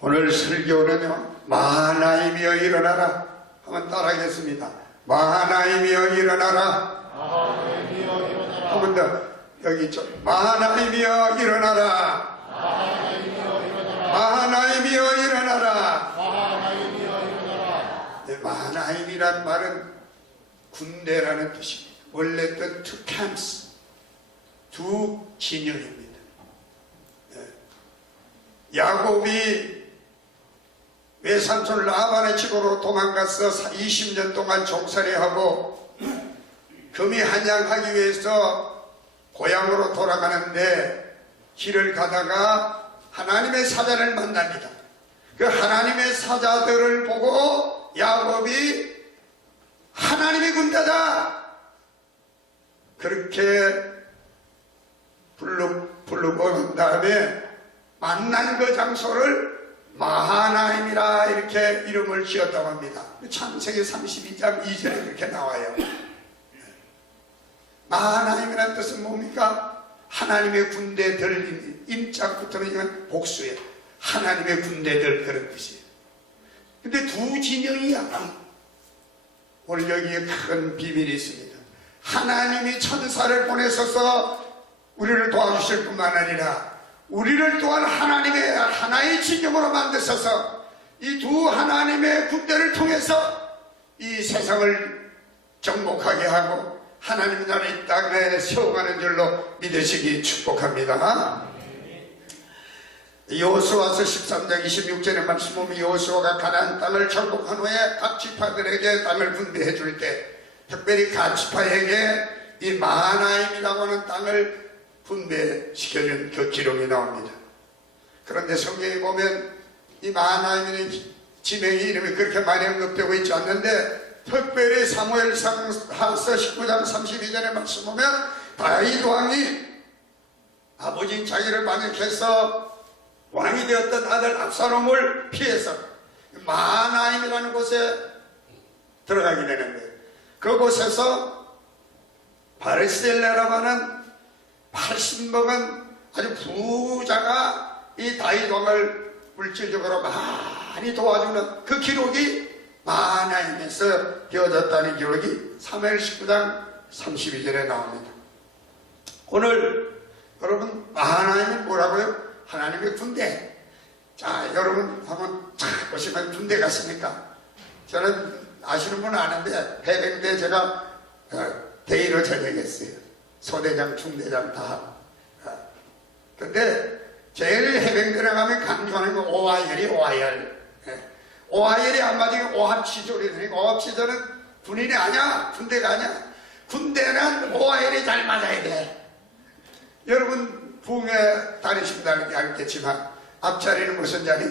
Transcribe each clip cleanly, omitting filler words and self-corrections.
오늘 설교는요, 마하나임이여 일어나라 한번 따라하겠습니다. 마하나임이여 일어나라. 한 번 더 여기 있죠. 마하나임이여 일어나라. 마하나임이여 일어나라. 네, 마하나임이란 말은 군대라는 뜻입니다. 원래 뜻 two camps, 두 진영입니다. 네. 야곱이 외삼촌 라반의 집으로 도망가서 20년 동안 종살이하고 금이 한양하기 위해서 고향으로 돌아가는데 길을 가다가 하나님의 사자를 만납니다. 그 하나님의 사자들을 보고 야곱이 하나님의 군대다 그렇게 부르고 난 다음에 만난 그 장소를 마하나임이라 이렇게 이름을 지었다고 합니다. 창세기 32장 2절에 그렇게 나와요. 마하나임이라는 뜻은 뭡니까? 하나님의 군대들, 임자부터는 복수예요. 하나님의 군대들 그런 뜻이에요. 근데 두 진영이야. 오늘 여기에 큰 비밀이 있습니다. 하나님이 천사를 보내셔서 우리를 도와주실 뿐만 아니라 우리를 또한 하나님의 하나의 진영으로 만드셔서 이 두 하나님의 군대를 통해서 이 세상을 정복하게 하고 하나님의 나라 이 땅에 세워가는 줄로 믿으시기 축복합니다. 여호수아서 13장 26절의 말씀 보면 여호수아가 가나안 땅을 정복한 후에 각 지파들에게 땅을 분배해 줄 때 특별히 각 지파에게 이 마하나임이라고 하는 땅을 분배시켜준 그 기록이 나옵니다. 그런데 성경에 보면 이 마하나임의 지명의 이름이 그렇게 많이 언급되고 있지 않는데 특별히 사무엘상 하서 19장 32절의 말씀 보면 다윗 왕이 아버지 자기를 반역해서 왕이 되었던 아들 압살롬을 피해서 마하나임이라는 곳에 들어가게 되는 거예요. 그곳에서 바르셀레라고 하는 80먹은 아주 부자가 이 다윗 왕을 물질적으로 많이 도와주는 그 기록이 마하나임에서 되어졌다는 기록이 사무엘 19장 32절에 나옵니다. 오늘 여러분 마하나임은 뭐라고요? 하나님의 군대. 자, 여러분 한번 쫙 보시면 군대 같습니까? 저는 아시는 분은 아는데 해병대 제가 대위로 전역했어요. 소대장, 중대장 다 하고. 근데 제일 해병대에 가면 강조하는 건 오하열이 오하열. 오하열이 안 맞으면 오합지졸이 되니까 오합지졸은 군인이 아니야. 군대가 아니야. 군대는 오하열이 잘 맞아야 돼. 여러분 부흥에 다니신다는 게 알겠지만 앞자리는 무슨 자리?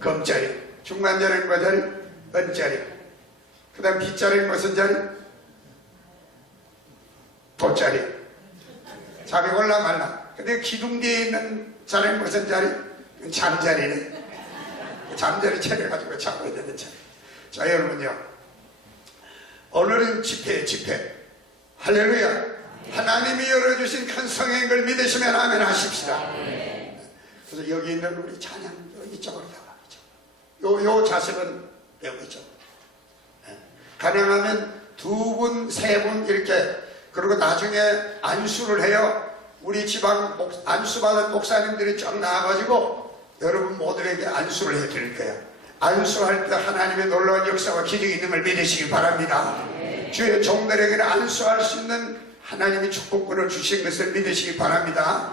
검자리. 중간자리는 무슨 자리? 은자리. 그 다음 뒷자리는 무슨 자리? 돗자리. 잠이 올라 말라. 근데 기둥 뒤에 있는 자리는 무슨 자리? 잠자리네. 잠자리 차려가지고 자고 있는 자리. 자, 여러분요. 오늘은 집회예요, 집회. 할렐루야. 하나님이 열어주신 큰 성행인 걸 믿으시면 아멘 하십시다. 그래서 여기 있는 우리 찬양 이쪽으로 나가. 요 자식은 여기 이쪽으로. 가능하면 두 분, 세 분 이렇게. 그리고 나중에 안수를 해요. 우리 지방 안수받은 목사님들이 쫙 나와가지고 여러분 모두에게 안수를 해드릴 거예요. 안수할 때 하나님의 놀라운 역사와 기적이 있는 걸 믿으시기 바랍니다. 주의 종들에게는 안수할 수 있는 하나님이 축복권을 주신 것을 믿으시기 바랍니다.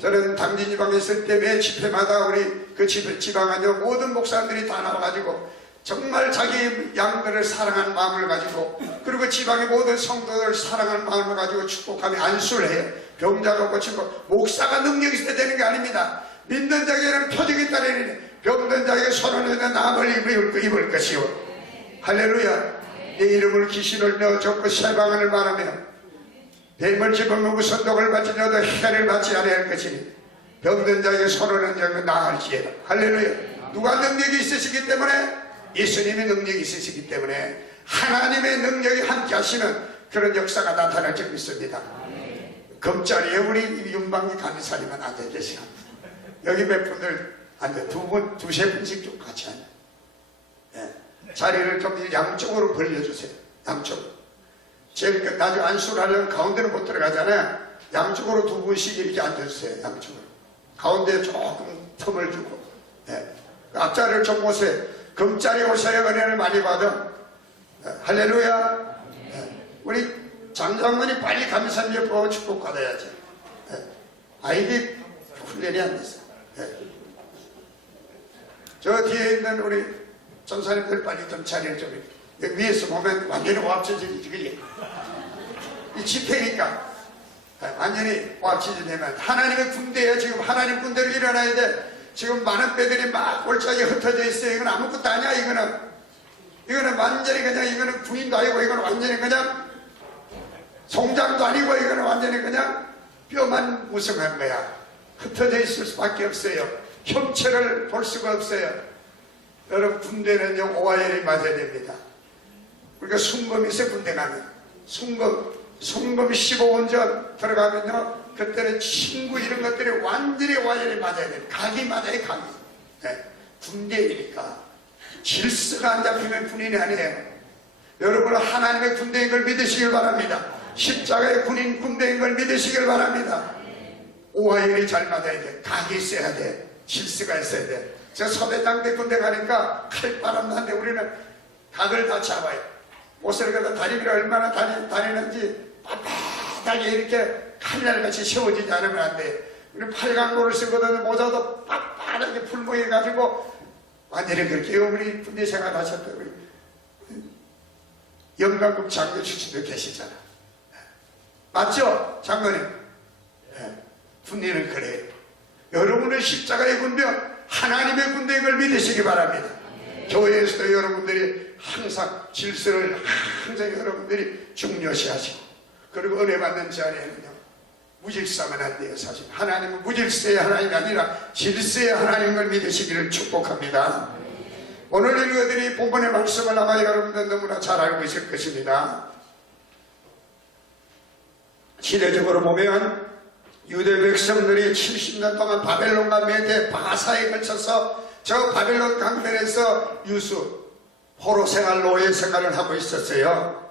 저는 당진지방에 있을 때 매 집회마다 우리 그 지방 안에 모든 목사님들이 다 나와가지고 정말 자기 양들을 사랑하는 마음을 가지고 그리고 지방의 모든 성도들을 사랑하는 마음을 가지고 축복하며 안수를 해요. 병자가 고치고 목사가 능력이 있어야 되는 게 아닙니다. 믿는 자에게는 표적이 따르니 병든 자에게 손을 내는 나음을 입을 것이요. 할렐루야. 내 이름을 기신을 넣어 적고 세방을 말하며 뱀을 집어먹고 선독을 받지 않아도 해를 받지 않아야 할 것이니 병든 자에게 손을 얹어 나을지어다. 할렐루야. 누가 능력이 있으시기 때문에 예수님의 능력이 있으시기 때문에 하나님의 능력이 함께 하시는 그런 역사가 나타날 줄 믿습니다. 검자리에 우리 윤방기 간사님은 앉아 계시고 여기 몇 분들 앉아. 두세 분씩 좀 같이 앉아. 예. 자리를 좀 양쪽으로 벌려주세요. 양쪽으로. 제일 나중에 안수를 하려면 가운데는 못 들어가잖아요. 양쪽으로 두 분씩 이렇게 앉아주세요. 양쪽으로. 가운데에 조금 틈을 주고. 예. 앞자리를 좀 보세요. 금자리 오셔야 은혜를 많이 받아. 예. 할렐루야. 예. 우리 장장관이 빨리 감사님 보고 축복 받아야지. 예. 아이디 훈련이 안 됐어. 예. 저 뒤에 있는 우리 전사님들 빨리 좀 자리를 좀 여기 위에서 보면 완전히 와치지지 그게 이 집회니까 완전히 와치지 되면 하나님의 군대에 지금 하나님 군대로 일어나야 돼. 지금 많은 배들이 막 골짜기에 흩어져 있어요. 이건 아무것도 아니야. 이거는 완전히 그냥 이거는 군인도 아니고 이거는 완전히 그냥 송장도 아니고 이거는 완전히 그냥 뼈만 무성한 거야. 흩어져 있을 수밖에 없어요. 형체를 볼 수가 없어요. 여러분 군대는요 오하열이 맞아야 됩니다. 우리가 순금이 있어요. 군대 가면 순금 15분 전 들어가면요 그때는 친구 이런 것들이 완전히 오하열이 맞아야 돼요. 각이 맞아요. 각이. 네. 군대이니까 질서가 안 잡히면 군인이 아니에요. 여러분은 하나님의 군대인 걸 믿으시길 바랍니다. 십자가의 군대인 걸 믿으시길 바랍니다. 오하열이 잘 맞아야 돼. 각이 있어야 돼. 질서가 있어야 돼. 제가 서대장대 군대 가니까 칼바람 나는데 우리는 각을 다 잡아요. 옷을 갖다 다리미를 얼마나 다니는지 빳빳하게 이렇게 칼날같이 세워지지 않으면 안 돼. 우리 팔강도를 쓰거든. 모자도 빳빳하게 풀무해 가지고 완전히 그렇게 우리 군대 생활 하셨던 우리 영광급 장교 출신도 계시잖아. 맞죠? 장관님? 네. 군대는 그래요. 여러분의 십자가의 군대는 하나님의 군대인 걸 믿으시기 바랍니다. 교회에서도 여러분들이 항상 질서를 항상 여러분들이 중요시하시고 그리고 은혜 받는 자리에는요 무질서만 안 돼요. 사실 하나님은 무질서의 하나님이 아니라 질서의 하나님인 걸 믿으시기를 축복합니다. 오늘 읽어드린 본문의 말씀을 아마 여러분들 너무나 잘 알고 있을 것입니다. 시대적으로 보면 유대 백성들이 70년 동안 바벨론과 메대 바사에 걸쳐서 저 바벨론 강변에서 포로 생활, 노예 생활을 하고 있었어요.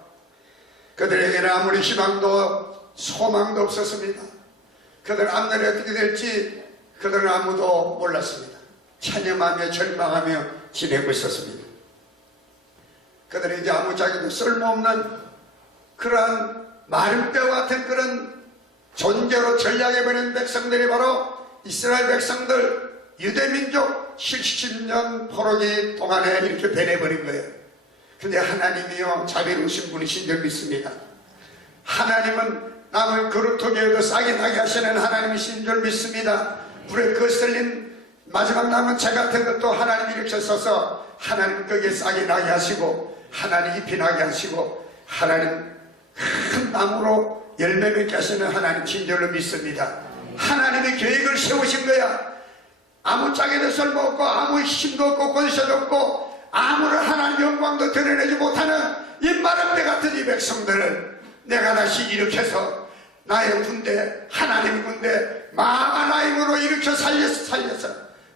그들에게는 아무리 희망도 소망도 없었습니다. 그들 앞날이 어떻게 될지 그들은 아무도 몰랐습니다. 체념하며 절망하며 지내고 있었습니다. 그들은 이제 아무짝에도 쓸모없는 그러한 마른 뼈 같은 그런 존재로 전락해버린 백성들이 바로 이스라엘 백성들, 유대민족 70년 포로기 동안에 이렇게 변해버린 거예요. 근데 하나님이요 자비로우신 분이신 줄 믿습니다. 하나님은 남을 그루터기에도 싹이 나게 하시는 하나님이신 줄 믿습니다. 불에 거슬린 마지막 남은 재 같은 것도 하나님이 이렇게 써서 하나님 거기에 싹이 나게 하시고 하나님 잎이 나게 하시고 하나님 큰 나무로 열매 맺게 하시는 하나님 진절로 믿습니다. 하나님의 계획을 세우신 거야. 아무 짝에도 쓸모없고 아무 힘도 없고 권세도 없고 아무런 하나님 영광도 드러내지 못하는 이 마른 뼈 같은 이 백성들을 내가 다시 일으켜서 나의 군대, 하나님 군대 마하나임으로 일으켜 살려서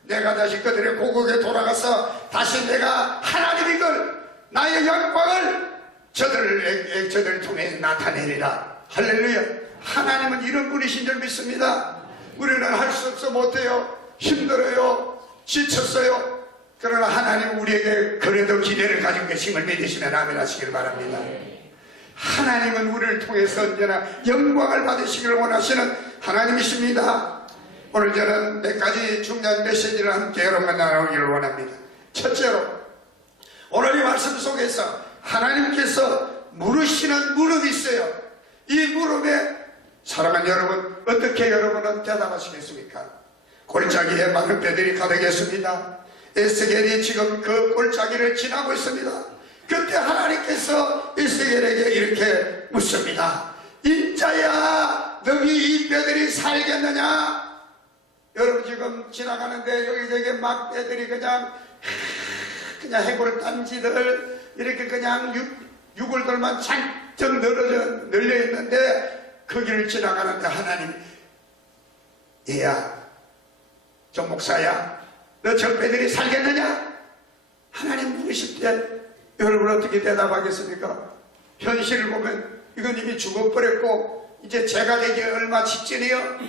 내가 다시 그들의 고국에 돌아가서 다시 내가 하나님인 걸 나의 영광을 저들을 통해 나타내리라. 할렐루야. 하나님은 이런 분이신 줄 믿습니다. 우리는 할 수 없어 못해요. 힘들어요. 지쳤어요. 그러나 하나님은 우리에게 그래도 기대를 가진 계심을 믿으시면 아멘 하시길 바랍니다. 하나님은 우리를 통해서 언제나 영광을 받으시기를 원하시는 하나님이십니다. 오늘 저는 몇 가지 중요한 메시지를 함께 여러분과 나누기를 원합니다. 첫째로 오늘 이 말씀 속에서 하나님께서 물으시는 무릎이 있어요. 이 무릎에 사랑하는 여러분 어떻게 여러분은 대답하시겠습니까? 골짜기에 많은 뼈들이 가득했습니다. 에스겔이 지금 그 골짜기를 지나고 있습니다. 그때 하나님께서 에스겔에게 이렇게 묻습니다. 인자야 너희 이 뼈들이 살겠느냐? 여러분 지금 지나가는데 여기저기 막 뼈들이 그냥 해골 단지들 이렇게 그냥 유골들만 잔뜩 널려 있는데 그 길을 지나가는데 하나님 얘야 저 목사야 너 적배들이 살겠느냐? 하나님 물으실 때 여러분 어떻게 대답하겠습니까? 현실을 보면 이건 이미 죽어버렸고 이제 제가 되기 얼마 직전이요?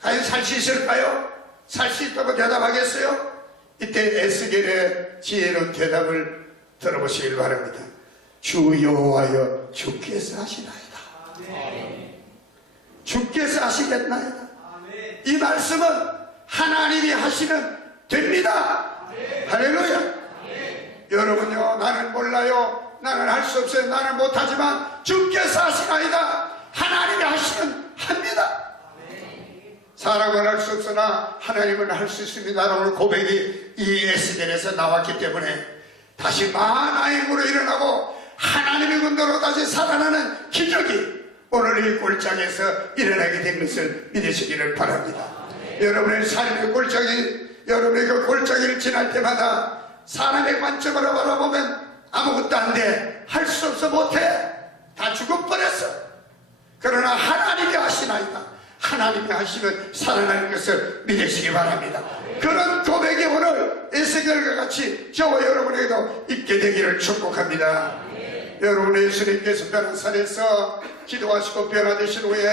과연 살 수 있을까요? 살 수 있다고 대답하겠어요? 이때 에스겔의 지혜로운 대답을 들어보시길 바랍니다. 주 여호와여 주께서 하시나이다. 주께서 하시겠나이다. 이 말씀은 하나님이 하시면 됩니다. 할렐루야. 여러분요, 나는 몰라요, 나는 할 수 없어요, 나는 못하지만 주께서 하시나이다. 하나님이 하시면 합니다. 사람은 할 수 없으나 하나님은 할 수 있습니다. 라는 고백이 이 에스겔에서 나왔기 때문에 다시 마하나임으로 일어나고 하나님의 군대로 다시 살아나는 기적이 오늘 이 골짜기에서 일어나게 된 것을 믿으시기를 바랍니다. 여러분의 삶의 골짜기, 여러분의 그 골짜기를 지날 때마다 사람의 관점으로 바라보면 아무것도 안 돼, 할 수 없어, 못해, 다 죽어버렸어. 그러나 하나님이 하시나이다. 하나님이 하시면 살아날 것을 믿으시기 바랍니다. 그런 고백이 오늘 에스겔과 같이 저와 여러분에게도 있게 되기를 축복합니다. 여러분의 예수님께서 변화산에서 기도하시고 변화되신 후에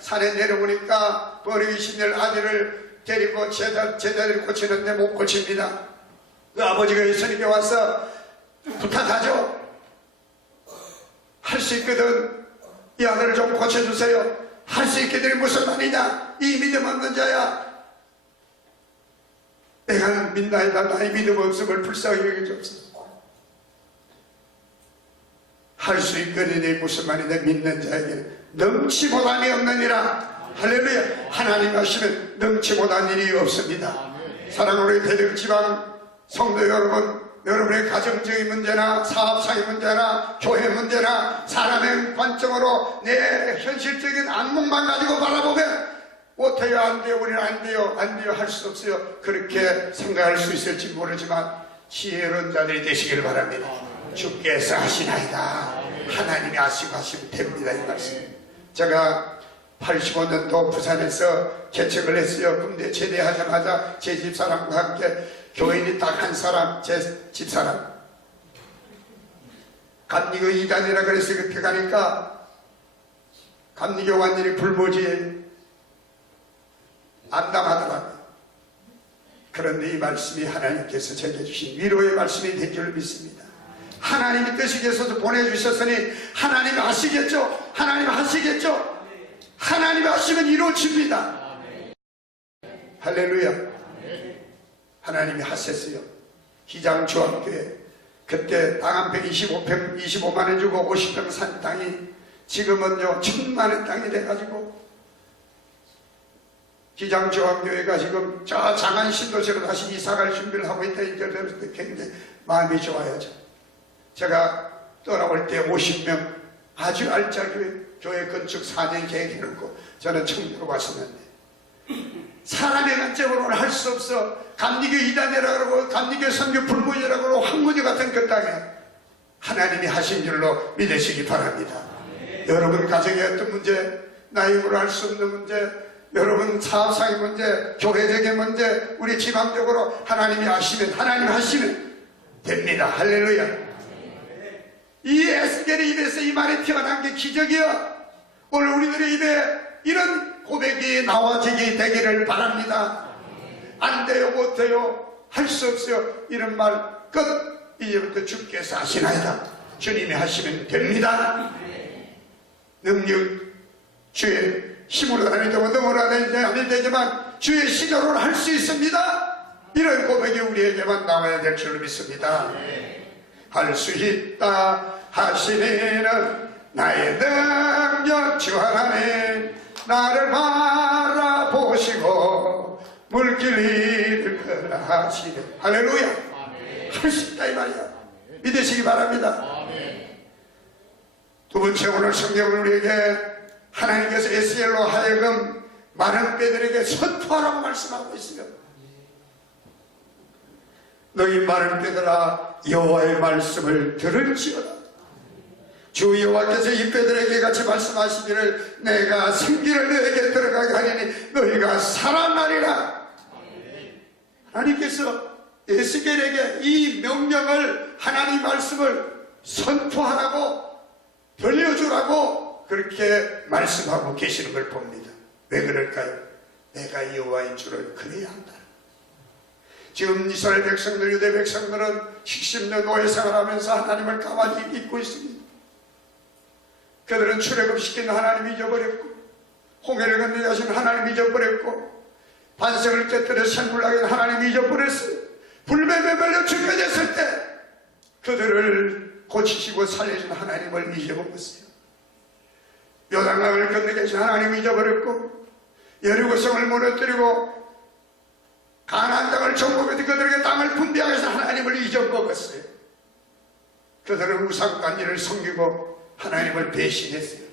산에 내려오니까 버리기 10년 아들을 데리고 제자들이 고치는데 못 고칩니다. 그 아버지가 예수님께 와서 부탁하죠. 할 수 있거든 이 아들을 좀 고쳐주세요. 할 수 있게 될 무슨 말이냐? 이 믿음 없는 자야, 내가 믿나이다. 나의 믿음 없음을 불쌍히 여겨주옵소서. 할 수 있거니 무슨 말이냐? 믿는 자에게 넘치 못함이 없느니라. 할렐루야. 하나님 하시면 넘치 못한 일이 없습니다. 사랑하는 대덕지방 성도 여러분, 여러분의 가정적인 문제나 사업상의 문제나 교회 문제나 사람의 관점으로 내 현실적인 안목만 가지고 바라보면 못해요, 안 돼요, 우리는 안 돼요, 안 돼요, 할 수 없어요, 그렇게 생각할 수 있을지 모르지만 지혜로운 자들이 되시길 바랍니다. 주께서 하시나이다. 하나님이 아시고 하시면 됩니다. 이 말씀. 제가 85년도 부산에서 개척을 했어요. 군대 제대하자마자 제 집사람과 함께 교인이 딱 한 사람, 제 집사람. 감리교 2단이라 그래서 그렇게 가니까 감리교 완전히 불모지에 암담하더라고요. 그런데 이 말씀이 하나님께서 제게 주신 위로의 말씀이 된 줄 믿습니다. 하나님이 뜻이께서 보내주셨으니 하나님이 하시겠죠? 하나님 하시겠죠? 하나님이 하시면 이루어집니다. 할렐루야. 하나님이 하셨어요. 기장 중학교에 그때 땅 한 평 25만 원 주고 50평 산 땅이 지금은요 1000만 원 땅이 돼가지고 기장 중학교회가 지금 저 장안 신도시로 다시 이사갈 준비를 하고 있다. 이제 굉장히 마음이 좋아야죠. 제가 떠나올 때 50명 아주 알짜게 교회 건축 4년 계획해놓고 저는 청주로 왔었는데 사람의 관점으로는 할 수 없어. 감리교 2단이라고 그러고 감리교 선교 불문이라고 그러고 황무지 같은 그 땅에 하나님이 하신 줄로 믿으시기 바랍니다. 여러분 가정의 어떤 문제, 나의 힘으로 할 수 없는 문제, 여러분 사업상의 문제, 교회적인 문제, 우리 지방적으로 하나님이 하시면 됩니다. 할렐루야. 이 에스겔의 입에서 이 말이 튀어나온 게 기적이야. 오늘 우리들의 입에 이런 고백이 나와지게 되기를 바랍니다. 안 돼요, 못해요, 할 수 없어요, 이런 말 끝. 이제부터 주께서 하시나이다. 주님이 하시면 됩니다. 능력 주의 힘으로 다니고 능으로 다니면 되지만 주의 신으로는 할 수 있습니다. 이런 고백이 우리에게만 나와야 될 줄로 믿습니다. 할 수 있다 하시니는 나의 능력 주 하나님 나를 바라보시고 물길 이끌어 하시네. 할렐루야. 할 수 있다 이 말이야. 믿으시기 바랍니다. 두 번째, 오늘 성경은 우리에게 하나님께서 에스겔로 하여금 많은 뼈들에게 선포하라고 말씀하고 있어요. 너희 많은 뼈들아 여호와의 말씀을 들을지어다. 주 여호와께서 이 뼈들에게 같이 말씀하시기를 내가 생기를 너에게 들어가게 하리니 너희가 살아나리라. 하나님께서 에스겔에게 이 명령을, 하나님 말씀을 선포하라고, 들려주라고 그렇게 말씀하고 계시는 걸 봅니다. 왜 그럴까요? 내가 여호와인 줄을 그래야 한다. 지금 이스라엘 백성들, 유대 백성들은 70년 노예 생활하면서 하나님을 가만히 잊고 있습니다. 그들은 출애굽시킨 하나님 잊어버렸고, 홍해를 건너게 하신 하나님 잊어버렸고, 반석을 깨뜨려 샘물나게 하나님 잊어버렸어요. 불뱀에 걸려 죽게 됐을 때 그들을 고치시고 살려준 하나님을 잊어버렸어요. 요단강을 건너게 하신 하나님 잊어버렸고, 여리고성을 무너뜨리고 가나안 땅을 정복해서 그들에게 땅을 분배하게 해서 하나님을 잊어먹었어요. 그들은 우상관리를 섬기고 하나님을 배신했어요.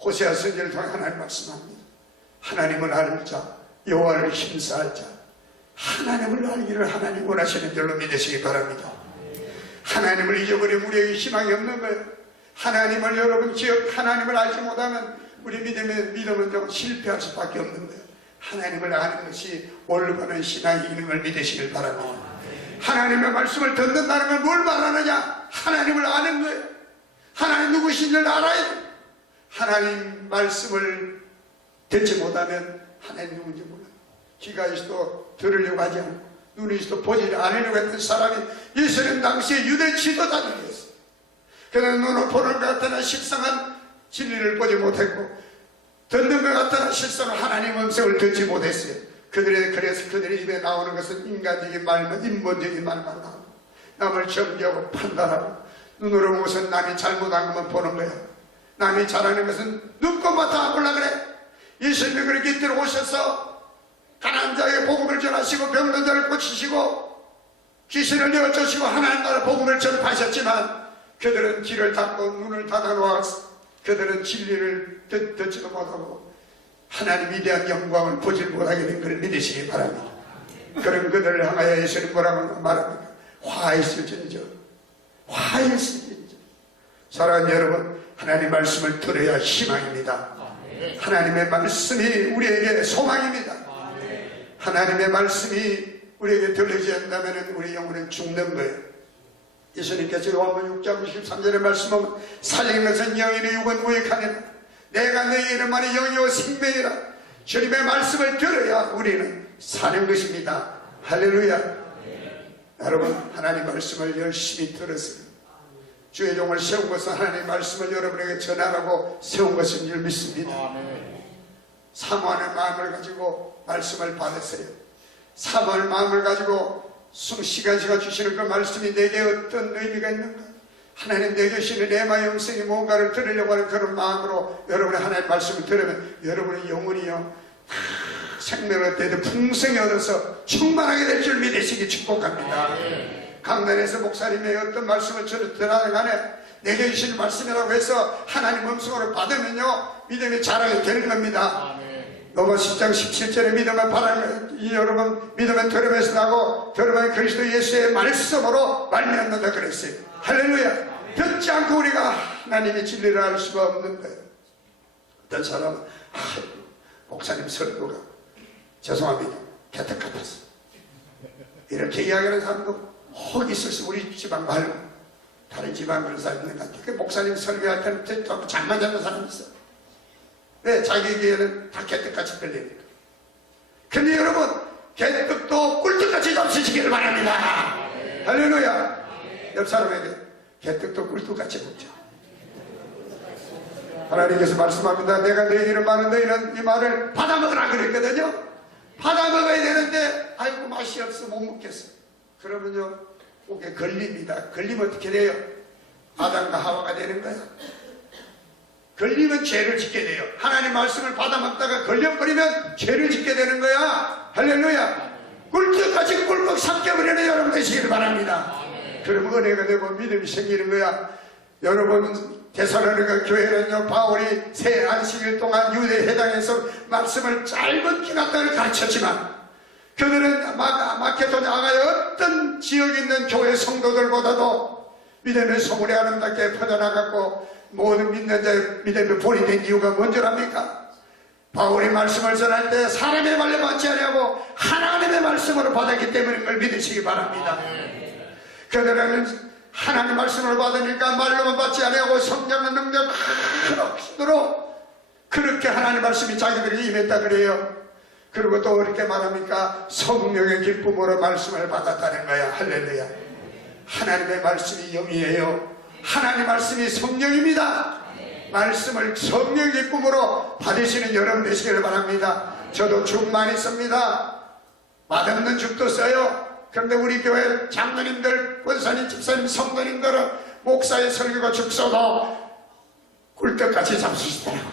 호세아 선지를 통해 하나님 말씀합니다. 하나님을 아는 자, 여호와를 힘사할 자, 하나님을 알기를 하나님 원하시는 줄로 믿으시기 바랍니다. 하나님을 잊어버리면 우리에게 희망이 없는 거예요. 하나님을 여러분 하나님을 알지 못하면 우리 믿음은 좀 실패할 수밖에 없는 거예요. 하나님을 아는 것이 올바른 신앙이 있는 걸 믿으시길 바랍니다. 하나님의 말씀을 듣는다는 건 뭘 말하느냐? 하나님을 아는 거예요. 하나님 누구신지를 알아야 돼요. 하나님 말씀을 듣지 못하면 하나님 누군지 몰라요. 귀가 있어도 들으려고 하지 않고 눈이 있어도 보지 않으려고 했던 사람이 예수님 당시에 유대 지도자들이었어요. 그는 눈을 보는 것 같으나 실상한 진리를 보지 못했고, 듣는 것 같으나 실상은 하나님 음성을 듣지 못했어요. 그래서 그들의 입에 나오는 것은 인간적인 말만, 인본적인 말만 나오고, 남을 정죄하고 판단하고, 눈으로 무슨 남이 잘못한 것만 보는 거야. 남이 잘하는 것은 눈꽃만 다 보려고 그래. 예수님이 그렇게 들어오셔서 가난한 자에게 복음을 전하시고, 병든 자를 고치시고, 귀신을 내어쫓으시고 하나님 나라 복음을 전파하셨지만, 그들은 귀를 닫고 눈을 닫아놓았어. 그들은 진리를 듣지도 못하고 하나님에 대한 영광을 보지 못하게 된 것을 믿으시기 바랍니다. 그런 그들을 향하여 예수님 뭐라고 말합니까? 화있을진저, 화있을진저. 사랑하는 여러분, 하나님의 말씀을 들어야 희망입니다. 하나님의 말씀이 우리에게 소망입니다. 하나님의 말씀이 우리에게 들리지 않는다면 우리 영혼은 죽는 거예요. 예수님께서 요한복음 6장 23절에 말씀하면 살린 것은 영이니 육은 무익하니라. 내가 너희 이름 안에 영이요 생명이라. 주님의 말씀을 들어야 우리는 사는 것입니다. 할렐루야. 여러분, 하나님 말씀을 열심히 들었어요. 주의 종을 세운 것은 하나님 말씀을 여러분에게 전하라고 세운 것인 줄 믿습니다. 사모하는 마음을 가지고 말씀을 받았어요. 사모하는 마음을 가지고 시간 주시는 그 말씀이 내게 어떤 의미가 있는가? 하나님 내게 주시는 내마의 음성이 뭔가를 들으려고 하는 그런 마음으로 여러분의 하나님의 말씀을 들으면 여러분의 영혼이요 생명을 얻되 풍성히 얻어서 충만하게 될 줄 믿으시기 축복합니다. 강단에서 목사님의 어떤 말씀을 들어가는 간에 내게 주시는 말씀이라고 해서 하나님 음성으로 받으면요 믿음이 자랑이 되는 겁니다. 로마 10장 17절에 믿음은 바라는 이 여러분 믿음은 들음에서 나고 들음은 그리스도 예수의 말씀으로 말미암는다 그랬어요. 할렐루야. 듣지 않고 우리가 하나님의 진리를 알 수가 없는 거예요. 어떤 사람은 목사님 설교가 죄송합니다 개떡 같았어 이렇게 이야기하는 사람도 혹 있었어. 우리 지방 말고 다른 지방 그런 사람 있는 것 같아. 그 목사님 설교할 때는 좀 잠만 자는 사람이 있어. 왜? 자기에게는 다 개떡같이 들리니까. 근데 여러분 개떡도 꿀떡같이 잡수시기를 바랍니다. 할렐루야. 옆 사람에게 개떡도 꿀떡같이 먹자. 하나님께서 말씀합니다. 내가 너희를 많은 너희는 이 말을 받아먹으라 그랬거든요. 받아먹어야 되는데 아이고 맛이 없어 못 먹겠어. 그러면요 목에 걸립니다. 걸리면 어떻게 돼요? 아담과 하와가 되는 거야. 걸리면 죄를 짓게 돼요. 하나님 말씀을 받아먹다가 걸려버리면 죄를 짓게 되는 거야. 할렐루야. 꿀떡같이 꿀꺽 삼켜버리는 여러분 되시길 바랍니다. 그러면 은혜가 되고 믿음이 생기는 거야. 여러분 데살로니가 교회는요 바울이 새 안식일 동안 유대 회당에서 말씀을 짧은 기간 동안 가르쳤지만 그들은 마케도냐의 어떤 지역에 있는 교회 성도들보다도 믿음의 소문이 아름답게 퍼져나갔고 모든 믿는 자의 믿음의 본이 된 이유가 뭔지 압니까? 바울이 말씀을 전할 때 사람의 말로 받지 않냐고 하나님의 말씀으로 받았기 때문인 걸 믿으시기 바랍니다. 그들은 하나님 말씀을 받으니까 말로만 받지 아니하고 성령의 능력 힘으로 그렇게 하나님 말씀이 자기들에게 임했다 그래요. 그리고 또 이렇게 말합니까? 성령의 기쁨으로 말씀을 받았다는 거야. 할렐루야. 하나님의 말씀이 영이에요. 하나님 말씀이 성령입니다. 말씀을 성령의 기쁨으로 받으시는 여러분 되시기를 바랍니다. 저도 죽 많이 씁니다. 맛없는 죽도 써요. 그런데 우리 교회 장로님들, 권사님, 집사님, 성도님들은 목사의 설교가 죽 써도 꿀떡같이 잡수시더라고.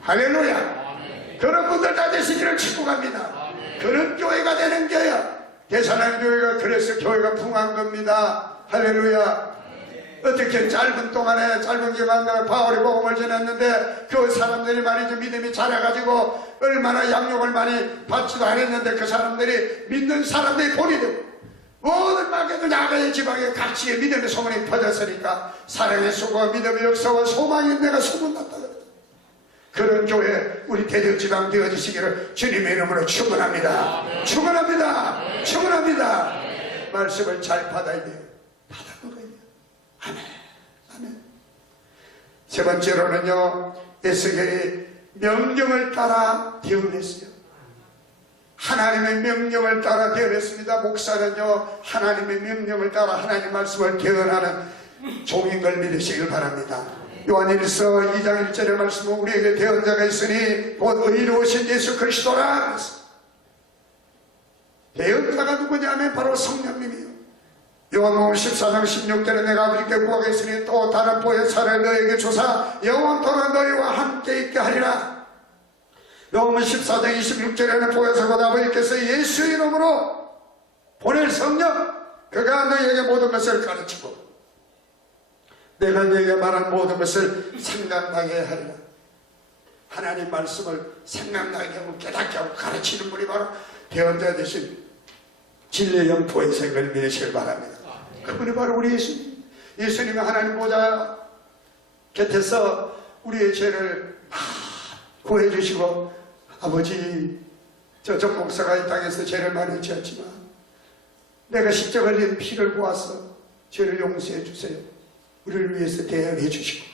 할렐루야. 그런 분들 다 되시기를 축복합니다. 그런 교회가 되는 거야. 대산한 교회가 그래서 교회가 풍한 겁니다. 할렐루야. 어떻게 짧은 동안에 짧은 기간에 바울이 복음을 전했는데 그 사람들이 말이죠 믿음이 자라가지고 얼마나 양육을 많이 받지도 않았는데 그 사람들이 믿는 사람들이 본이 되고 모든 마귀도 야가의 지방에 각지의 믿음의 소문이 퍼졌으니까 사랑의 수고와 믿음의 역사와 소망이 내가 소문났다 그랬다. 그런 교회 우리 대전지방 되어주시기를 주님의 이름으로 축원합니다. 축원합니다. 축원합니다. 말씀을 잘 받아야 돼요. 받아먹어야 돼요. 아멘. 아멘. 세 번째로는요, 에스겔이 명령을 따라 대언했어요. 하나님의 명령을 따라 대언했습니다. 목사는요, 하나님의 명령을 따라 하나님 말씀을 대언하는 종인 걸 믿으시길 바랍니다. 요한일서 2장 1절의 말씀은 우리에게 대언자가 있으니 곧 의로우신 예수 그리스도라. 대언자가 누구냐면 바로 성령님이요. 요한복음 14장 16절에 내가 아버지께 구하겠으니 또 다른 보혜사를 너에게 주사 영원토록 너희와 함께 있게 하리라. 요한복음 14장 26절에는 보혜사가 아버지께서 예수 이름으로 보낼 성령, 그가 너희에게 모든 것을 가르치고 내가 너희에게 말한 모든 것을 생각나게 하리라. 하나님 말씀을 생각나게 하고 깨닫게 하고 가르치는 분이 바로 대언자 되신 진리의 영 보혜사인 걸 믿으시길 바랍니다. 그분이 바로 우리 예수님. 예수님이 하나님 보좌 곁에서 우리의 죄를 구해주시고 아버지 저 목사가 이 땅에서 죄를 많이 지었지만 내가 십자가 흘린 피를 보아서 죄를 용서해 주세요. 우리를 위해서 대언해 주시고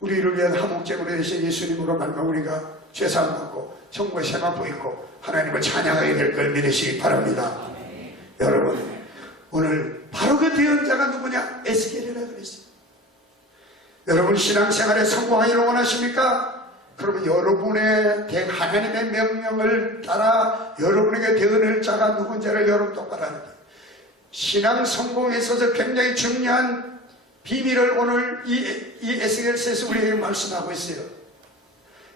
우리를 위한 화목제물이 되신 예수님으로 말미암아 우리가 죄사함 받고 천국의 세마포 있고 하나님을 찬양하게 될 걸 믿으시기 바랍니다. 여러분 오늘 바로 그 대언자가 누구냐? 에스겔이라 그랬어요. 여러분 신앙생활에 성공하기를 원하십니까? 그러면 여러분의 하나님의 명령을 따라 여러분에게 대언할 자가 누군지를 여러분 똑바로 알아야 돼요. 신앙 성공에 있어서 굉장히 중요한 비밀을 오늘 이 에스겔서에서 우리에게 말씀하고 있어요.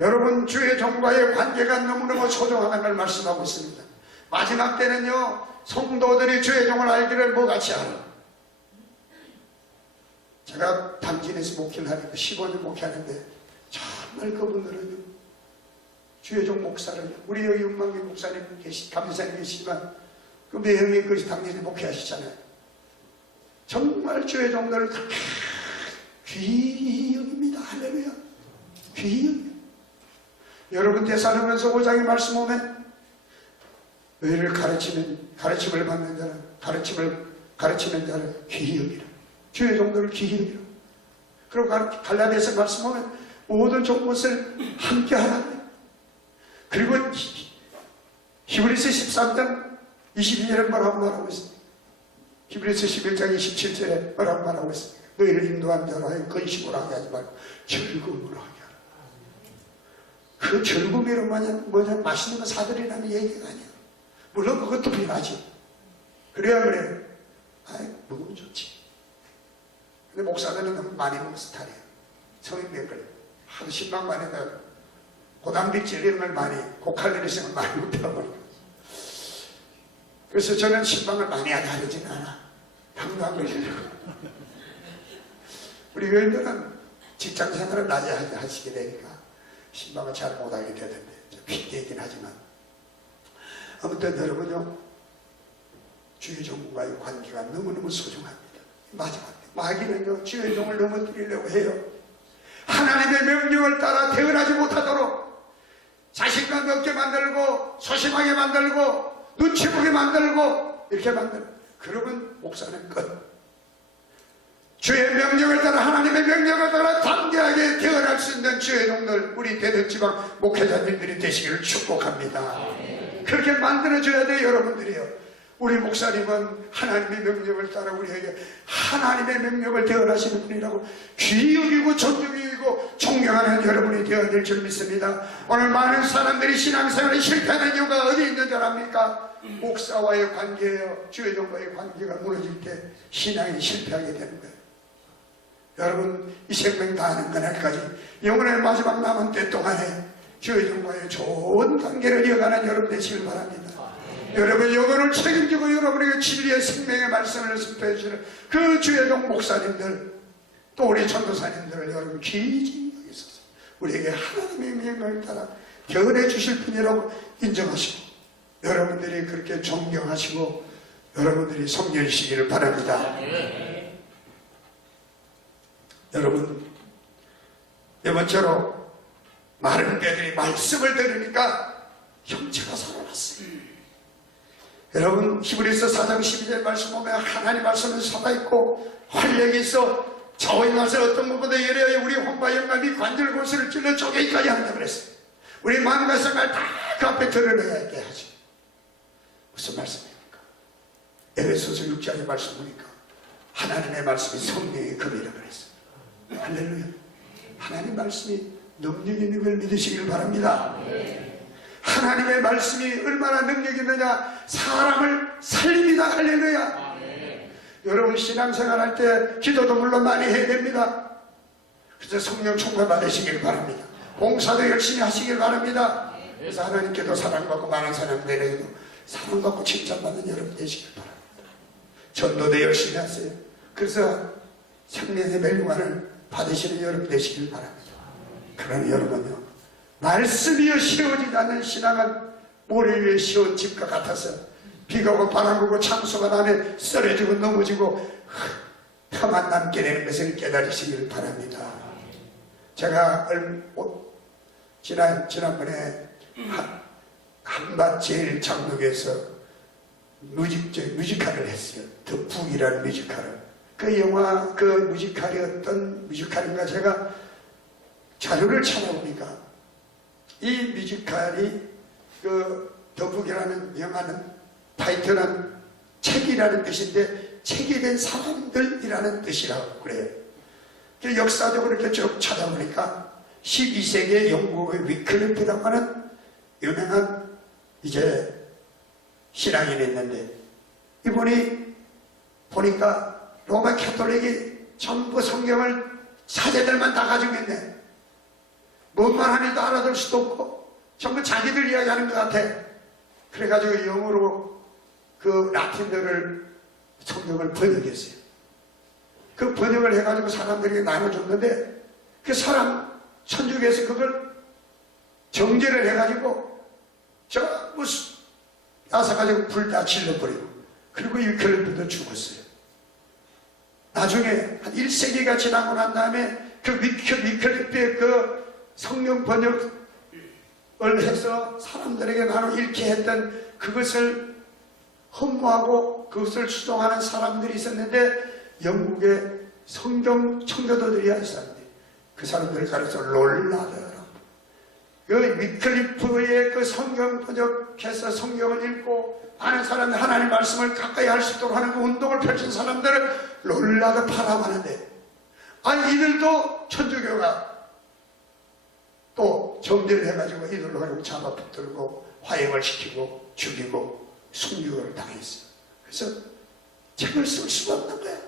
여러분 주의 종과의 관계가 너무너무 소중하다는 걸 말씀하고 있습니다. 마지막 때는요 성도들이 주의 종을 알기를 뭐같이 알아. 제가 당진에서 목회를 하니까 15년 목회하는데 정말 그분들은요 주의 종 목사를 우리 여기 윤만기 목사님 감사님 계시지만 그 매형이 그 당진에 목회하시잖아요. 정말 주의 종들을 그렇게 귀히 여깁니다. 할렐루야. 귀히 여깁니다. 여러분 대사하면서 5장의 말씀 오면 너희를 가르침을 받는 자는 가르치는 자를 귀히 여기라. 주의 종들을 귀히 여기라. 그리고 갈라디아서 말씀 오면 모든 종것을 함께 하라. 그리고 히브리서 13장 22절에 뭐라고 말하고 있습니까? 히브리서 11장 27절에 뭐라고 말하고 있습니까? 너희를 인도한 자로 하여 근심으로 하게 하지 말고 즐거움으로 하게 하라. 그 즐거움이로 뭐냐 맛있는 거 사드리라는 얘기가 아니야. 물론 그것도 필요하지. 그래야 그래. 먹으면 좋지. 근데 목사들은 너무 많이 먹는 스타일이에요. 성인병들 하도 신방만 해가 고단백질 이런 걸 많이 고칼로리성을 많이 못해버리고 그래서 저는 신방을 많이 하진 않아. 당도 안 걸리려고. 우리 교인들은 직장생활을 낮에 하시게 되니까 신방을 잘 못하게 되던데 핑계이긴 하지만 아무튼 여러분요 주의 종과의 관계가 너무너무 소중합니다. 마지막 마귀는요 주의 종을 넘어뜨리려고 해요. 하나님의 명령을 따라 태어나지 못하도록 자신감 없게 만들고 소심하게 만들고 눈치 보게 만들고 이렇게 만들어. 그러면 목사는 끝. 주의 명령을 따라 하나님의 명령을 따라 담대하게 태어날 수 있는 주의 종들 우리 대전지방 목회자님들이 되시기를 축복합니다. 그렇게 만들어줘야 돼요 여러분들이요. 우리 목사님은 하나님의 명령을 따라 우리에게 하나님의 명령을 대언하시는 분이라고 귀히 여기고 존중이고 존경하는 여러분이 되어야 될 줄 믿습니다. 오늘 많은 사람들이 신앙생활에 실패하는 이유가 어디 있는 줄 압니까? 목사와의 관계예요. 주의 종과의 관계가 무너질 때 신앙이 실패하게 되는 거예요. 여러분 이 생명 다하는 그날까지 영혼의 마지막 남은 때 동안에 주의 종과의 좋은 관계를 이어가는 여러분 되시길 바랍니다. 여러분 영혼을 책임지고 여러분에게 진리의 생명의 말씀을 선포해 주시는 그 주의 종 목사님들 또 우리 전도사님들을 여러분 귀히 여기소서. 우리에게 하나님의 명령을 따라 견해 주실 분이라고 인정하시고 여러분들이 그렇게 존경하시고 여러분들이 섬겨주시기를 바랍니다. 여러분 이번처럼 많은 배들이 말씀을 들으니까 형체가 살아났어요. 여러분 히브리서 4장 12절 말씀 보면 하나님 말씀은 살아있고 활력이 있어 저희 맛을 어떤 것보다 예리하여 우리 혼과 영감이 관절 골수를 찔러 쪼개기까지 한다고 그랬어요. 우리 마음과 생각을 다 그 앞에 드러내야 하게 하죠. 무슨 말씀입니까? 에베소서 6장의 말씀 보니까 하나님의 말씀이 성령의 검이라고 그랬어요. 할렐루야. 하나님 말씀이 능력 있는 걸 믿으시길 바랍니다. 하나님의 말씀이 얼마나 능력 있느냐. 사람을 살립니다. 할렐루야. 여러분 신앙생활 할 때 기도도 물론 많이 해야 됩니다. 그래서 성령 충만 받으시길 바랍니다. 봉사도 열심히 하시길 바랍니다. 그래서 하나님께도 사랑받고 많은 사람들에게도 사랑받고 칭찬받는 여러분 되시길 바랍니다. 전도도 열심히 하세요. 그래서 생명의 멸관을 받으시는 여러분 되시길 바랍니다. 그러면 여러분요 말씀이여 세워지지 않는 신앙은 모래 위에 세운 집과 같아서 비가 오고 바람 불고 창수가 나면 쓰러지고 넘어지고 혀만 남게 되는 것을 깨달으시길 바랍니다. 제가 지난번에 한밭 제일 장로교에서 뮤지컬을 했어요. 더 북이라는 뮤지컬을. 그 영화 그 뮤지컬이 어떤 뮤지컬인가 제가 자료를 찾아보니까 이 뮤지컬이 그 더북이라는 영화는 타이틀은 책이라는 뜻인데 책이 된 사람들이라는 뜻이라고 그래요. 역사적으로 이렇게 쭉 찾아보니까 12세기의 영국의 위클리프라고 하는 유명한 이제 신앙인이 있는데 이분이 보니까 로마 캐톨릭이 전부 성경을 사제들만 다 가지고 있네. 뭔말 하는지도 알아들 수도 없고 전부 자기들 이야기하는 것 같아. 그래가지고 영어로 그 라틴어를 성경을 번역했어요. 그 번역을 해가지고 사람들에게 나눠줬는데 그 사람 천주교에서 그걸 정제를 해가지고 전부 앗아가지고 불 다 질러버리고 그리고 위클리프도 죽었어요. 나중에 한 1세기가 지나고 난 다음에 그 위클리프의 그 성경 번역을 해서 사람들에게 나눠 읽게 했던 그것을 흠모하고 그것을 수종하는 사람들이 있었는데 영국의 성경 청교도들이야 이 사람들이 그 사람들을 가르쳐 롤라더라고. 그 위클리프의 그 성경 번역해서 성경을 읽고 많은 사람들 하나님 말씀을 가까이 할 수 있도록 하는 그 운동을 펼친 사람들을 롤라더 파라고 하는데 아니 이들도 천주교가 또 정죄를 해가지고 이들로 가지고 잡아 붙들고 화형을 시키고 죽이고 순교를 당했어요. 그래서 책을 쓸 수가 없는 거야.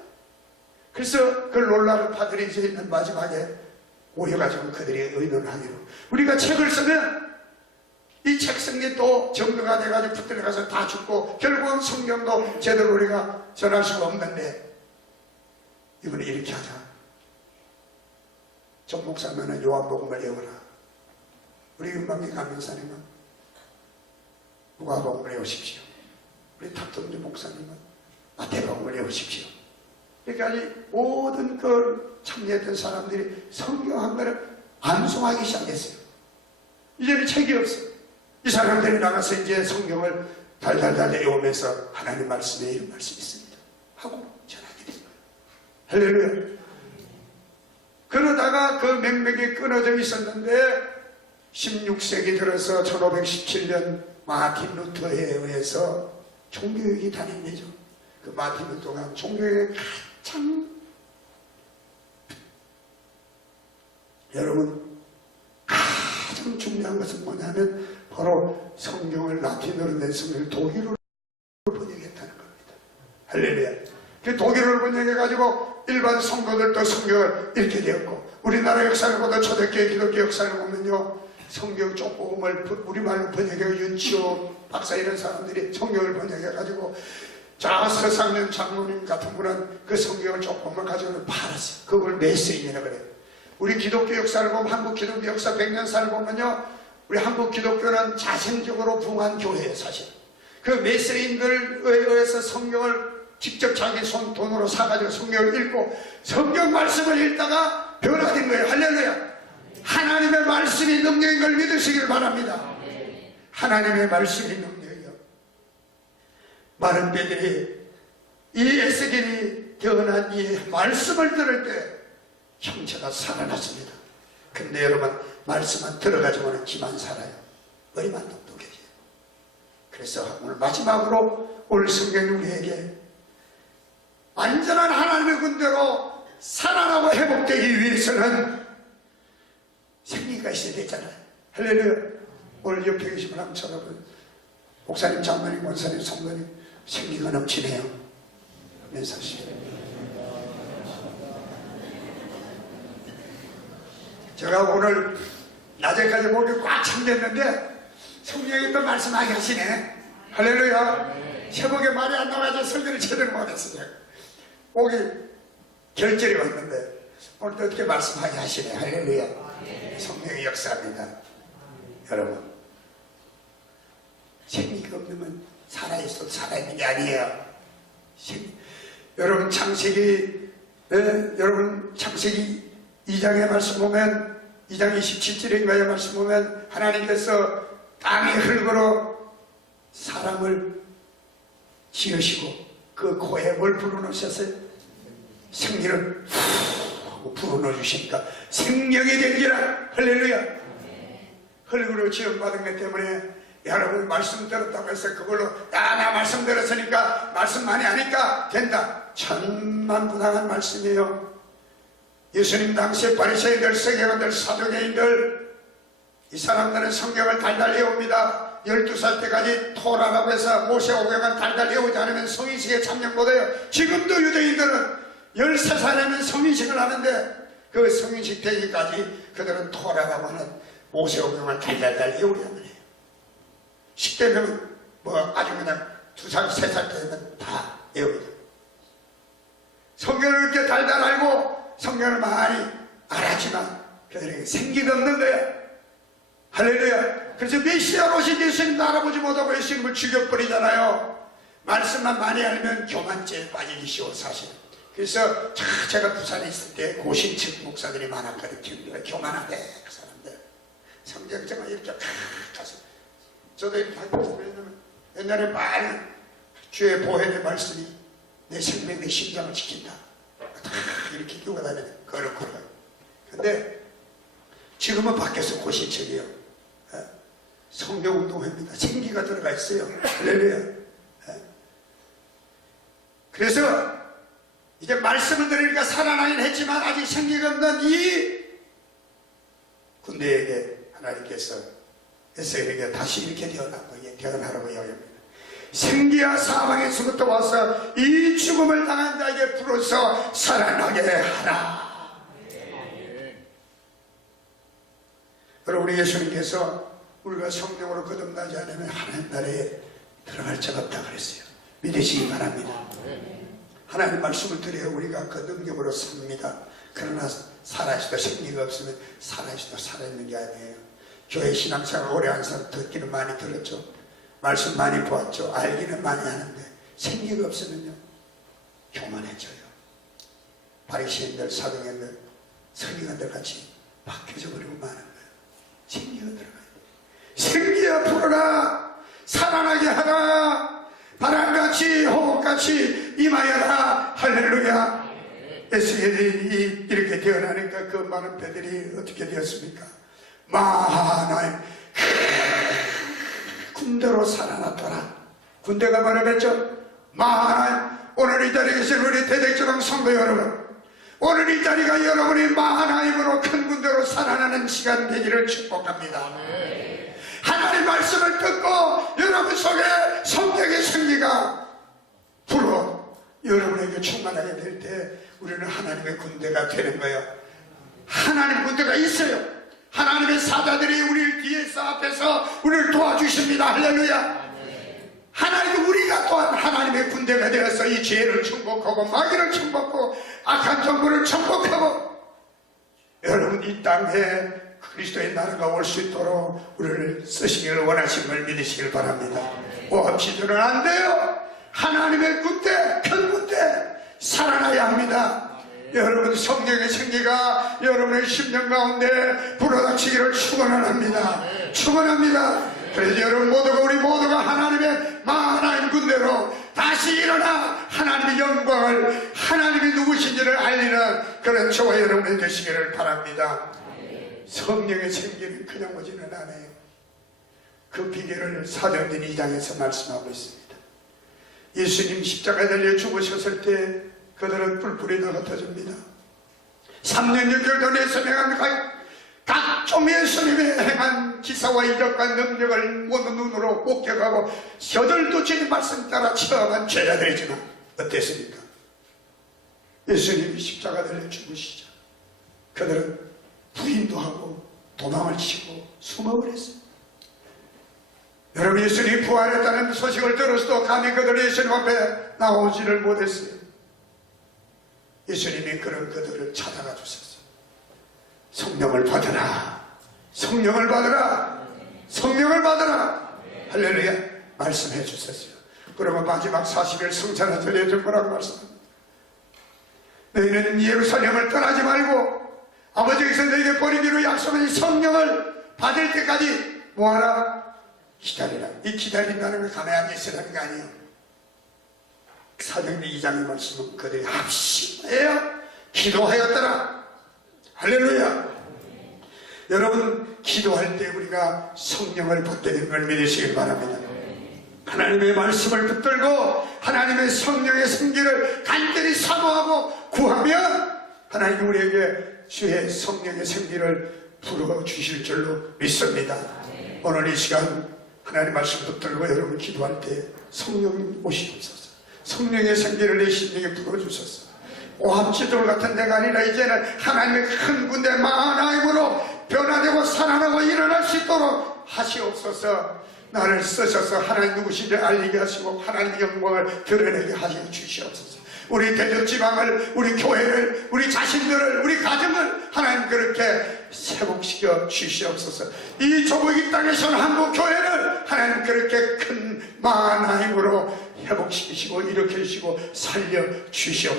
그래서 그 롤라더 파들이 이제 있는 마지막에 모여가지고 그들이 의논을 하기로 우리가 책을 쓰면 이 책 성경이 또 정도가 돼가지고 붙들어가서 다 죽고 결국은 성경도 제대로 우리가 전할 수가 없는데 이번에 이렇게 하자. 정 목사님은 요한복음을 외워라. 우리 윤방기 강명사님은 누가복음을 외우십시오. 우리 탑동주 목사님은 마태복음을 외우십시오. 그러니까 모든 걸 참여했던 사람들이 성경 한 권을 암송하기 시작했어요. 이제는 책이 없어. 이 사람들이 나가서 이제 성경을 달달달 내려오면서 하나님 말씀에 이런 말씀이 있습니다 하고 전화드린 거예요. 할렐루야. 그러다가 그 맥맥이 끊어져 있었는데 16세기 들어서 1517년 마틴 루터에 의해서 종교육이 단행되죠. 그 마틴 루터가 종교육에 가장 여러분 가장 중요한 것은 뭐냐면 바로 성경을 라틴어로 낸 성경을 독일어로 번역했다는 겁니다. 할렐루야. 그 독일어로 번역해가지고 일반 성도들도 성경을 읽게 되었고 우리나라 역사를 보다 초대교회 기독교 역사를 보면요 성경 조금을 우리말로 번역해 윤치호 박사 이런 사람들이 성경을 번역해가지고 자 서상년 장로님 같은 분은 그 성경을 조금만 가지고 팔았어요. 그걸 메시인이라고 그래요. 우리 기독교 역사를 보면 한국 기독교 역사 100년사를 보면요 우리 한국 기독교는 자생적으로 부흥한 교회예요. 사실 그 메시인들에 의해서 성경을 직접 자기 손 돈으로 사가지고 성경을 읽고 성경 말씀을 읽다가 변화된 거예요. 할렐루야. 하나님의 말씀이 능력인 걸 믿으시길 바랍니다. 하나님의 말씀이 능력이요. 많은 배들이 이 에스겔이 태어난 이 말씀을 들을 때 형체가 살아났습니다. 근데 여러분 말씀만 들어가지고는 기만 살아요. 머리만 똑똑해져요. 그래서 오늘 마지막으로 오늘 성경이 우리에게 완전한 하나님의 군대로 살아나고 회복되기 위해서는 생기가 있어야 되잖아요. 할렐루야. 오늘 옆에 계신 분 한번 쳐다보세요. 목사님, 장로님, 권사님, 성도님 생기가 넘치네요. 사실 제가 오늘 낮에까지 목이 꽉 잠겼는데 성령이 또 말씀하게 하시네. 할렐루야. 새벽에 말이 안 나와서 설교를 제대로 못했어요. 목이 결절이 왔는데 오늘 어떻게 말씀하게 하시네. 할렐루야. 성령의 역사입니다. 여러분 생기가 없으면 살아있어도 살아있는 게 아니에요. 여러분 창세기 여러분 창세기 2장의 말씀 보면 2장 27절인가의 말씀 보면 하나님께서 땅의 흙으로 사람을 지으시고 그 코에 뭘 불어넣으셨어요? 생기를 후 불어넣어 주시니까 생명이 된지라. 할렐루야. 흙으로 지음받은 것 때문에 여러분 말씀 들었다고 해서 그걸로 나 말씀 들었으니까 말씀 많이 하니까 된다. 천만부당한 말씀이에요. 예수님 당시에 바리새인들, 서기관들, 사두개인들 이 사람들은 성경을 달달 외웁니다. 12살 때까지 토라라고 해서 모세오경을 달달 외우지 않으면 성인식에 참여 못해요. 지금도 유대인들은 13살이면 성인식을 하는데 그 성인식 되기까지 그들은 토라라고 하는 모세오경을 달달달 외우려면 해요. 10대면 뭐 아주 그냥 2살, 3살 때면 다 외웁니다. 성경을 그렇게 달달 알고 성경을 많이 알았지만 그들에게 생기가 없는 거야. 할렐루야. 그래서 메시아로 오신 예수님도 알아보지 못하고 예수님을 죽여버리잖아요. 말씀만 많이 알면 교만죄에 빠지기 쉬워 사실. 그래서 제가 부산에 있을 때 고신측 목사들이 많았거든요. 교만하대 그 사람들. 성경장을 이렇게 가서 저도 이렇게 하고 옛날에 많이 주의 보혜의 말씀이 내 생명, 내 심장을 지킨다. 다 이렇게 끼고 다니는 거룩하고. 근데 지금은 밖에서 고신책이에요. 성경운동회입니다. 생기가 들어가 있어요. 할렐루야. 그래서 이제 말씀을 들으니까 살아나긴 했지만 아직 생기가 없는 이 군대에게 하나님께서 에스겔에게 다시 이렇게 태어나라고 이야기합니다. 생기야 사방에서부터 와서 이 죽음을 당한 자에게 불어서 살아나게 하라. 여러분 예수님께서 우리가 성령으로 거듭나지 않으면 하나님 나라에 들어갈 자가 없다 그랬어요. 믿으시기 바랍니다. 하나님 말씀을 들어야 우리가 그 능력으로 삽니다. 그러나 살아있어도 생기가 없으면 살아있어도 살아있는 게 아니에요. 교회 신앙생활 오래 한 사람 듣기는 많이 들었죠. 말씀 많이 보았죠. 알기는 많이 하는데 생기가 없으면요 교만해져요. 바리새인들, 사도행들, 서기관들 같이 바뀌어져 버리고 마는 거예요. 생기가 들어가요. 생기야 불어라. 살아나게 하라. 바람같이 호흡같이 임하여라. 할렐루야. 에스겔이 이렇게 태어나니까 그 많은 배들이 어떻게 되었습니까? 하나님 군대로 살아났더라. 군대가 말하겠죠? 하나님, 오늘 이 자리에 계신 우리 대대조강 성도 여러분, 오늘 이 자리가 여러분이 하나님으로 큰 군대로 살아나는 시간 되기를 축복합니다. 하나님 말씀을 듣고 여러분 속에 성령의 생기가 불어 여러분에게 충만하게 될 때 우리는 하나님의 군대가 되는 거예요. 하나님 군대가 있어요. 하나님의 사자들이 우리를 뒤에서 앞에서 우리를 도와주십니다. 할렐루야. 하나님, 우리가 또한 하나님의 군대가 되어서 이 죄를 정복하고 마귀를 정복하고 악한 정부를 정복하고 여러분 이 땅에 그리스도의 나라가 올 수 있도록 우리를 쓰시기를 원하심을 믿으시길 바랍니다. 없이들은 안 돼요. 하나님의 군대, 큰 군대 살아나야 합니다. 여러분 성령의 생기가 여러분의 심령 가운데 불어닥치기를 축원합니다. 축원합니다. 그래서 여러분 모두가, 우리 모두가 하나님의 하나님 군대로 다시 일어나 하나님의 영광을, 하나님이 누구신지를 알리는 그런 저와 여러분이 되시기를 바랍니다. 성령의 생기는 그냥 오지는 않아요. 그 비결을 사도행전 2장에서 말씀하고 있습니다. 예수님 십자가에 달려 죽으셨을 때 그들은 뿔뿔이 흩어집니다. 3년 6개월 전에 선행한 각종 예수님의 행한 기사와 이적과 능력을 모든 눈으로 목격하고 여덟도 주님 말씀 따라 체험한 제자들이지만 어땠습니까? 예수님이 십자가 달려 죽으시자 그들은 부인도 하고 도망을 치고 숨어버렸어요. 여러분, 예수님이 부활했다는 소식을 들었어도 감히 그들 예수님 앞에 나오지를 못했어요. 예수님이 그들을 찾아가 주셨어요. 성령을 받으라. 성령을 받으라. 성령을 받으라. 할렐루야. 말씀해 주셨어요. 그러면 마지막 40일 성찬을 드려줄 거라고 말씀합니다. 너희는 예루살렘을 떠나지 말고 아버지께서 너희에게 버리기로 약속한 이 성령을 받을 때까지 뭐하라? 기다리라. 이 기다린다는 걸 가만히 있으라는 게 아니에요. 사도행전 2장의 말씀은 그들이 합심하여 기도하였더라. 할렐루야. 여러분, 기도할 때 우리가 성령을 받게 되는 걸 믿으시길 바랍니다. 하나님의 말씀을 붙들고 하나님의 성령의 생기를 간절히 사모하고 구하면 하나님이 우리에게 주의 성령의 생기를 불어주실 줄로 믿습니다. 오늘 이 시간 하나님 말씀 붙들고 여러분 기도할 때 성령님 오시옵소서. 성령의 생기를 내 심령에 불어주소서. 오합지돌 같은 데가 아니라 이제는 하나님의 큰 군대 하나님으로 변화되고 살아나고 일어날 수 있도록 하시옵소서. 나를 쓰셔서 하나님 누구신지 알리게 하시고 하나님의 영광을 드러내게 하여 주시옵소서. 우리 대전지방을, 우리 교회를, 우리 자신들을, 우리 가정을 하나님 그렇게 회복시켜 주시옵소서. 이 좁은 땅에서는 한국 교회를 하나님 그렇게 큰 하나님으로 회복시키시고 일으키시고 살려 주시옵소서.